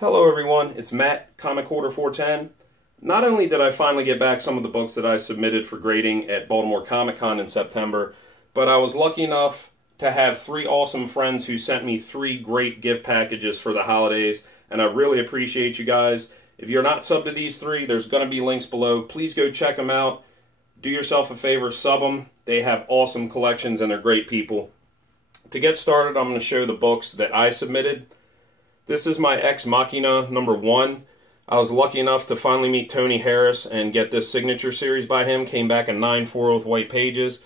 Hello everyone, it's Matt, Comic Order 410. Not only did I finally get back some of the books that I submitted for grading at Baltimore Comic Con in September, but I was lucky enough to have 3 awesome friends who sent me 3 great gift packages for the holidays, and I really appreciate you guys. If you're not subbed to these 3, there's going to be links below. Please go check them out. Do yourself a favor, sub them. They have awesome collections and they're great people. To get started, I'm going to show the books that I submitted. This is my Ex Machina number 1. I was lucky enough to finally meet Tony Harris and get this signature series by him. Came back in 9/4 with white pages.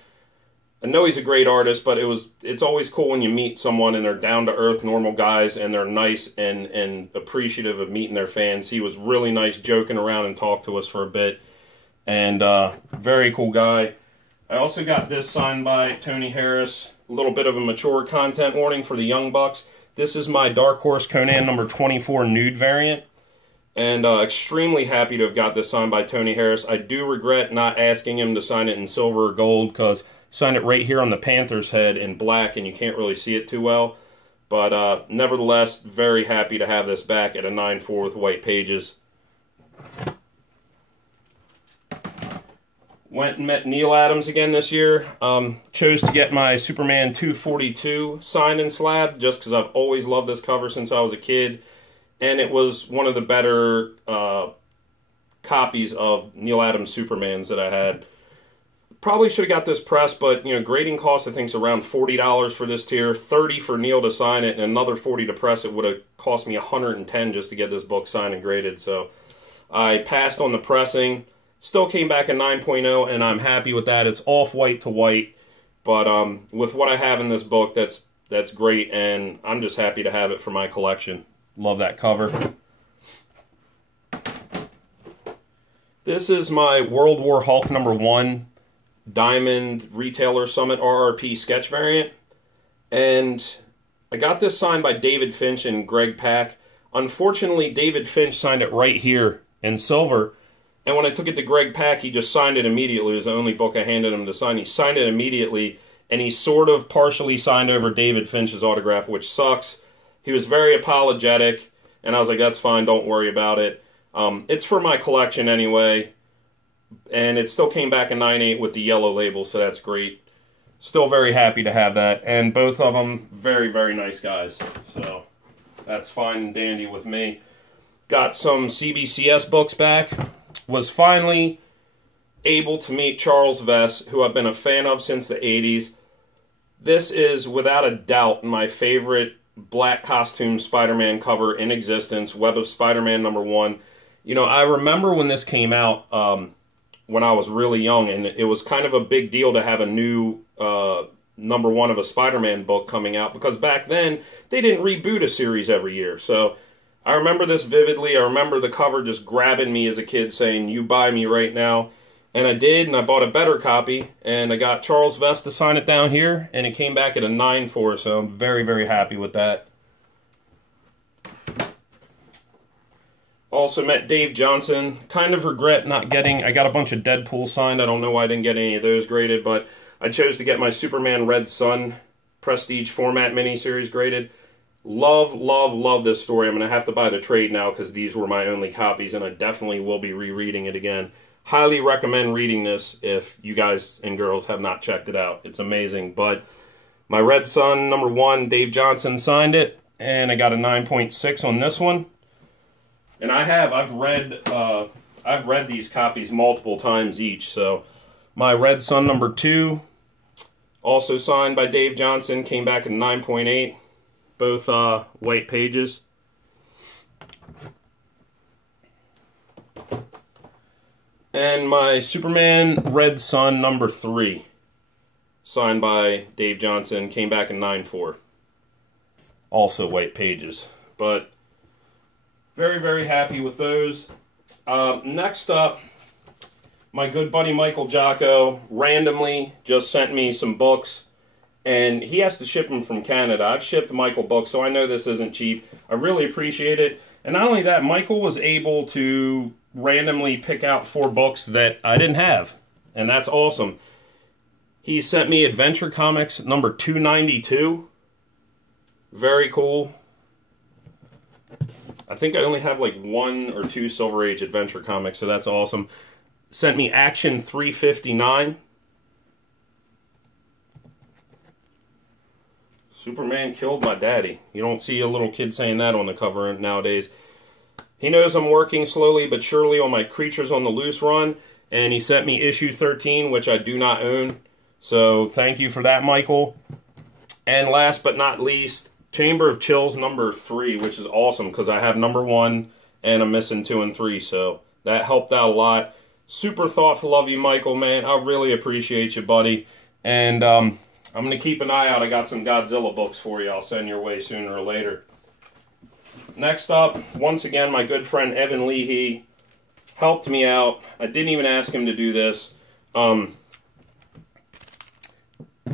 I know he's a great artist, but it's always cool when you meet someone and they're down-to-earth, normal guys, and they're nice and appreciative of meeting their fans. He was really nice, joking around and talked to us for a bit. And very cool guy. I also got this signed by Tony Harris. A little bit of a mature content warning for the young bucks. This is my Dark Horse Conan number 24 nude variant. And extremely happy to have got this signed by Tony Harris. I do regret not asking him to sign it in silver or gold, because signed it right here on the Panther's head in black and you can't really see it too well. But nevertheless, very happy to have this back at a 9/4 with white pages. Went and met Neil Adams again this year. Chose to get my Superman 242 signed in slab just because I've always loved this cover since I was a kid. And it was one of the better copies of Neil Adams Supermans that I had. Probably should have got this pressed, but you know, grading cost I think is around $40 for this tier, $30 for Neil to sign it, and another $40 to press it. Would have cost me $110 just to get this book signed and graded. So I passed on the pressing. Still came back a 9.0, and I'm happy with that. It's off-white to white, but with what I have in this book, that's great, and I'm just happy to have it for my collection. Love that cover. This is my World War Hulk number 1 Diamond Retailer Summit RRP sketch variant, and I got this signed by David Finch and Greg Pak. Unfortunately, David Finch signed it right here in silver. And when I took it to Greg Pak, he just signed it immediately. It was the only book I handed him to sign. He signed it immediately, and he sort of partially signed over David Finch's autograph, which sucks. He was very apologetic, and I was like, that's fine, don't worry about it. It's for my collection anyway, and it still came back in 9/8 with the yellow label, so that's great. Still very happy to have that, and both of them very, very nice guys. So that's fine and dandy with me. Got some CBCS books back. Was finally able to meet Charles Vess, who I've been a fan of since the 80s. This is, without a doubt, my favorite black costume Spider-Man cover in existence, Web of Spider-Man number 1. You know, I remember when this came out when I was really young, and it was kind of a big deal to have a new number 1 of a Spider-Man book coming out, because back then, they didn't reboot a series every year, so I remember this vividly. I remember the cover just grabbing me as a kid saying, you buy me right now. And I did, and I bought a better copy. And I got Charles Vess to sign it down here, and it came back at a 9/4, so I'm very, very happy with that. Also met Dave Johnson. Kind of regret not getting, I got a bunch of Deadpool signed. I don't know why I didn't get any of those graded, but I chose to get my Superman Red Sun Prestige format miniseries graded. Love, love, love this story. I'm going to have to buy the trade now because these were my only copies, and I definitely will be rereading it again. Highly recommend reading this if you guys and girls have not checked it out. It's amazing. But my Red Sun number 1, Dave Johnson signed it, and I got a 9.6 on this one. And I've read these copies multiple times each. So my Red Sun number 2, also signed by Dave Johnson, came back at 9.8. Both white pages. And my Superman Red Sun number 3, signed by Dave Johnson, came back in 9/4. Also white pages. But very, very happy with those. Next up, my good buddy Michael Jocko randomly just sent me some books. And he has to ship them from Canada. I've shipped Michael books, so I know this isn't cheap. I really appreciate it. And not only that, Michael was able to randomly pick out 4 books that I didn't have. And that's awesome. He sent me Adventure Comics number 292. Very cool. I think I only have like 1 or 2 Silver Age Adventure comics, so that's awesome. Sent me Action 359. Superman killed my daddy. You don't see a little kid saying that on the cover nowadays. He knows I'm working slowly but surely on my Creatures on the Loose run, and he sent me issue 13, which I do not own. So thank you for that, Michael. And last but not least, Chamber of Chills number 3, which is awesome because I have number 1 and I'm missing 2 and 3. So that helped out a lot. Super thoughtful of you, Michael, man. I really appreciate you, buddy. And I'm going to keep an eye out. I got some Godzilla books for you. I'll send your way sooner or later. Next up, once again, my good friend Evan Leahy helped me out. I didn't even ask him to do this.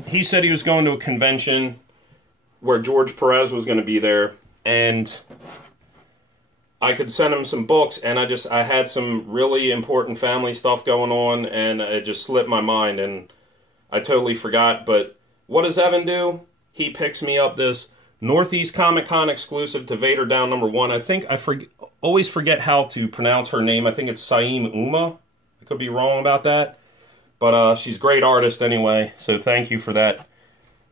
He said he was going to a convention where George Perez was going to be there, and I could send him some books, and I had some really important family stuff going on, and it just slipped my mind, and I totally forgot. But what does Evan do? He picks me up this Northeast Comic Con exclusive to Vader Down number 1. I think always forget how to pronounce her name. I think it's Saim Uma. I could be wrong about that. But she's a great artist anyway, so thank you for that.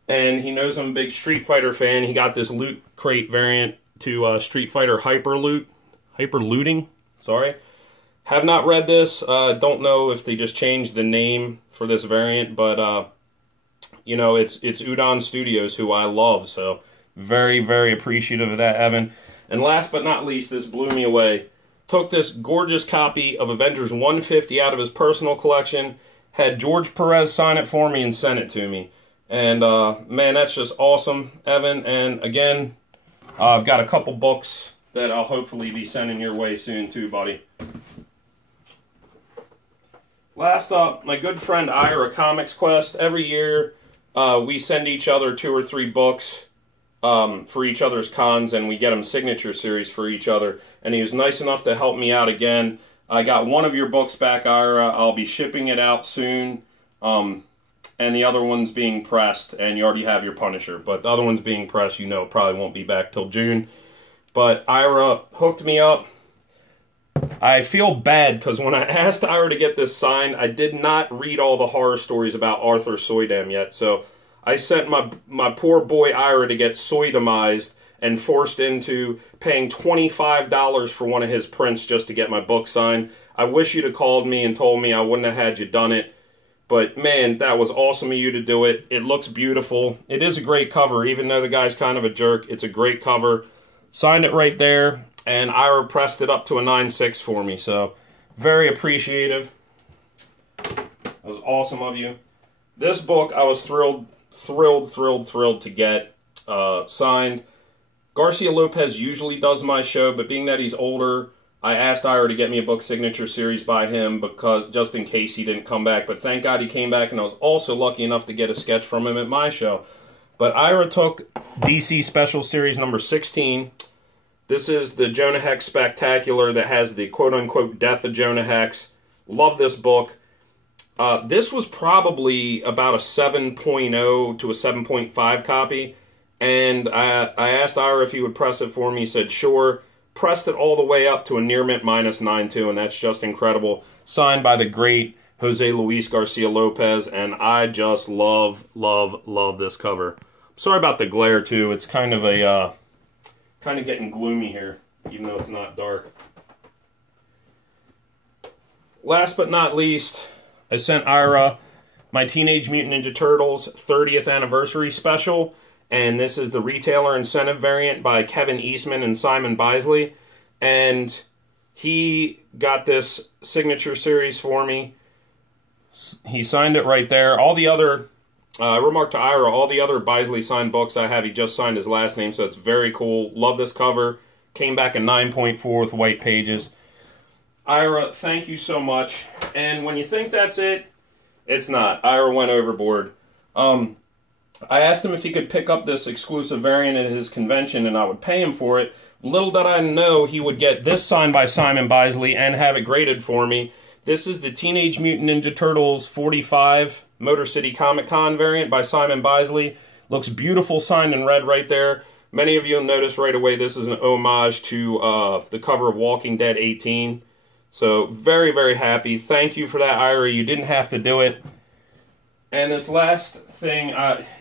And he knows I'm a big Street Fighter fan. He got this Loot Crate variant to Street Fighter Hyper Looting. Sorry. Have not read this. Don't know if they just changed the name for this variant, but you know, it's Udon Studios, who I love, so very, very appreciative of that, Evan. And last but not least, this blew me away. Took this gorgeous copy of Avengers 150 out of his personal collection, had George Perez sign it for me and sent it to me. And, man, that's just awesome, Evan. And, again, I've got a couple books that I'll hopefully be sending your way soon, too, buddy. Last up, my good friend Ira Comics Quest. Every year, we send each other 2 or 3 books for each other's cons, and we get them signature series for each other. And he was nice enough to help me out again. I got one of your books back, Ira. I'll be shipping it out soon. And the other one's being pressed, and you already have your Punisher. But the other one's being pressed, you know, probably won't be back till June. But Ira hooked me up. I feel bad, because when I asked Ira to get this signed, I did not read all the horror stories about Arthur Soydam yet. So I sent my poor boy Ira to get sodomized and forced into paying $25 for one of his prints just to get my book signed. I wish you'd have called me and told me. I wouldn't have had you done it. But, man, that was awesome of you to do it. It looks beautiful. It is a great cover, even though the guy's kind of a jerk. It's a great cover. Signed it right there, and Ira pressed it up to a 9.6 for me. So, very appreciative. That was awesome of you. This book, I was thrilled to get signed. Garcia Lopez usually does my show, but being that he's older, I asked Ira to get me a book signature series by him, because just in case he didn't come back. But thank God he came back, and I was also lucky enough to get a sketch from him at my show. But Ira took DC Special Series number 16. This is the Jonah Hex Spectacular that has the quote-unquote death of Jonah Hex. Love this book. This was probably about a 7.0 to a 7.5 copy. And I asked Ira if he would press it for me. He said, sure. Pressed it all the way up to a near mint minus 9.2, and that's just incredible. Signed by the great Jose Luis Garcia Lopez, and I just love this cover. Sorry about the glare, too. It's kind of getting gloomy here, even though it's not dark. Last but not least, I sent Ira my Teenage Mutant Ninja Turtles 30th Anniversary Special. And this is the retailer incentive variant by Kevin Eastman and Simon Bosley. And he got this signature series for me. He signed it right there. All the other, I remarked to Ira, all the other Bosley signed books I have, he just signed his last name, so it's very cool. Love this cover. Came back a 9.4 with white pages. Ira, thank you so much. And when you think that's it, it's not. Ira went overboard. I asked him if he could pick up this exclusive variant at his convention, and I would pay him for it. Little did I know he would get this signed by Simon Bosley and have it graded for me. This is the Teenage Mutant Ninja Turtles 45 Motor City Comic Con variant by Simon Bosley. Looks beautiful, signed in red right there. Many of you will notice right away this is an homage to the cover of Walking Dead 18. So very, very happy. Thank you for that, Ira. You didn't have to do it. And this last thing,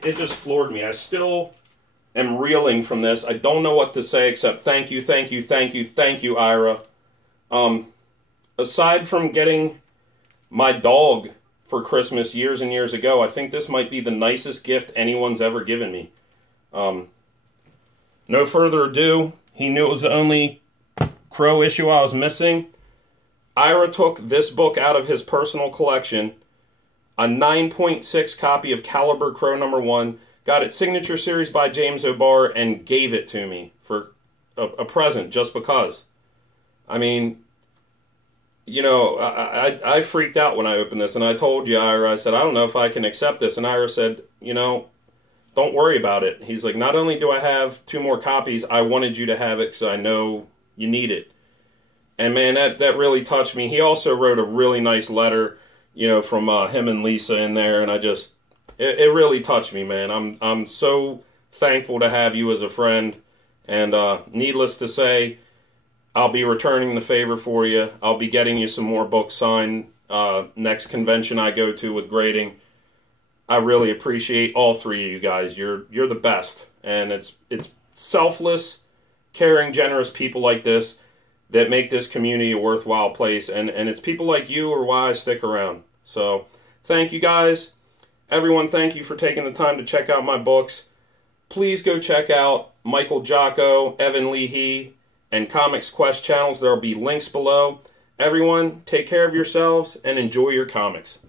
it just floored me. I still am reeling from this. I don't know what to say except thank you, thank you, thank you, thank you, Ira. Aside from getting my dog for Christmas years and years ago, I think this might be the nicest gift anyone's ever given me. No further ado, he knew it was the only Crow issue I was missing. Ira took this book out of his personal collection, a 9.6 copy of Caliber Crow #1, got it signature series by James O'Barr, and gave it to me for a present just because. I mean, you know, I freaked out when I opened this, and I told you, Ira, I said, I don't know if I can accept this, and Ira said, you know, don't worry about it. He's like, not only do I have 2 more copies, I wanted you to have it because I know you need it. And man, that really touched me. He also wrote a really nice letter, you know, from him and Lisa in there, and it really touched me, man. I'm so thankful to have you as a friend, and needless to say, I'll be returning the favor for you. I'll be getting you some more books signed next convention I go to with grading. I really appreciate all 3 of you guys. You're the best, and it's selfless, caring, generous people like this that make this community a worthwhile place, and it's people like you are why I stick around. So thank you guys. Everyone, thank you for taking the time to check out my books. Please go check out Michael Jocko, Evan Leahy, and Comics Quest channels. There will be links below. Everyone, take care of yourselves and enjoy your comics.